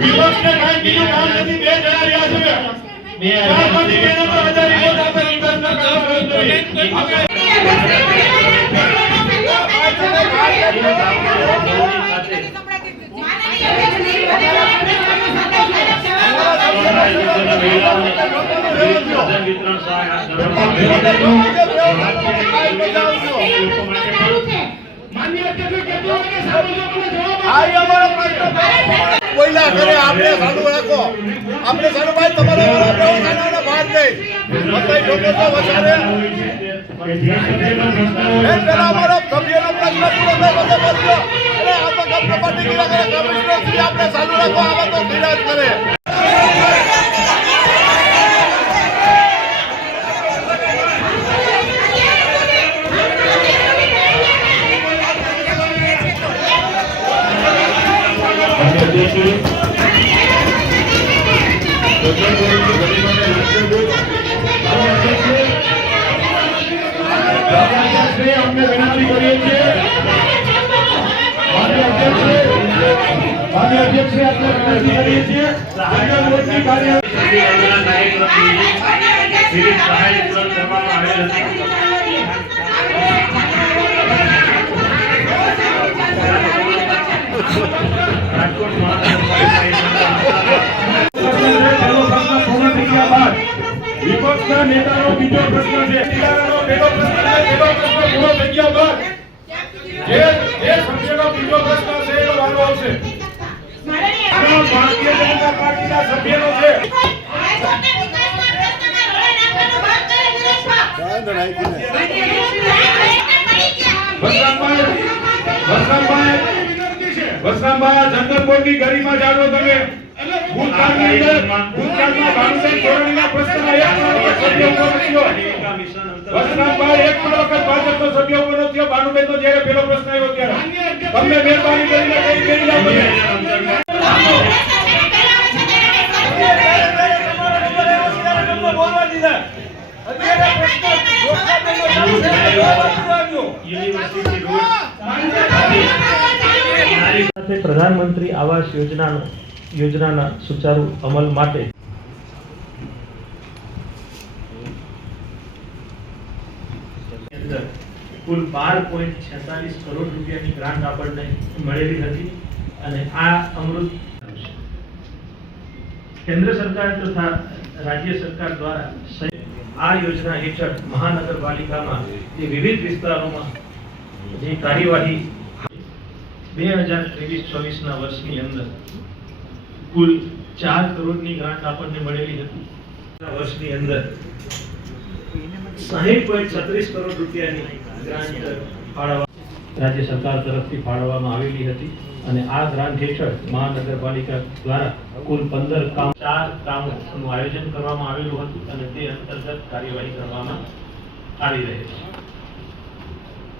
વિપક્ષને કાંઈ બીજું કામ નથી. બે જણા રહ્યા છે. ચાર પાંચ મહિના તો વધારે રિપોર્ટ આપે વિકાસના કામ બોલ્યા કરે આપણે સાડું રાખો, આપણે સાડું ભાઈ તમારે વ્યવસ્થાના ભાગ નહીં બધાય લોકો તો વધારે પેલા અમારો સભ્યનો પ્રશ્ન પૂરો થયો બધો એટલે આ તો ગપ્પા પાટી ગયા કરે કમિશનર શ્રી આપણે સાડું રાખો આવા તો ધીરાજ કરે. અમને વિનંતી કરીએ છીએ માન્ય અધ્યક્ષ આપણે વિનંતી કરીએ છીએ સહાય વિતરણ કરવામાં આવેલ હતી. રાજકોટ વિપક્ષના નેતાનો બીજો પ્રશ્ન છે. પહેલો પ્રશ્ન પૂરો થઈ ગયા બાદ જે સભ્યનો બીજો પ્રશ્ન છે એનો વારો આવશે. ભારતીય જનતા પાર્ટીના સભ્યનો છે. વસરામભાઈ જનરલ બોર્ડની ગરિમા જાળવો તમે. ભૂતકાળમાં ભાનુબેન ધોરણીના પ્રશ્નના એક સભ્ય ઉભો થયો. વસરામભાઈ એક પણ વખત ભાજપનો સભ્ય ઉભો ન થયો. ભાનુબેનનો જ્યારે પહેલો પ્રશ્ન આવ્યો ત્યારે તમને મહેરબાની કરીને કઈ કરી લો તમે. પ્રધાનમંત્રી આવાસ યોજનાના સુચારુ અમલ માટે કુલ 12.46 કરોડ રૂપિયાની ગ્રાન્ટ આપણને મળેલી હતી અને આ અમૃત કેન્દ્ર સરકાર તથા રાજ્ય સરકાર દ્વારા આ યોજના હેઠળ મહાનગરપાલિકામાં જે વિવિધ વિસ્તારોમાં જે કાર્યવાહી 2023-24 વર્ષની અંદર કુલ 4 કરોડની ગ્રાન્ટ આપણને મળેલી હતી. વર્ષની અંદર 60.36 કરોડ રૂપિયાની ગ્રાન્ટ રાજ્ય સરકાર તરફથી ફાળવવામાં આવેલી હતી અને આ ગ્રાન્ટ હેઠળ મહાનગરપાલિકા દ્વારા કુલ 4 કામોનું આયોજન કરવામાં આવેલું હતું અને તે અંતર્ગત કાર્યવાહી કરવામાં આવી રહી છે.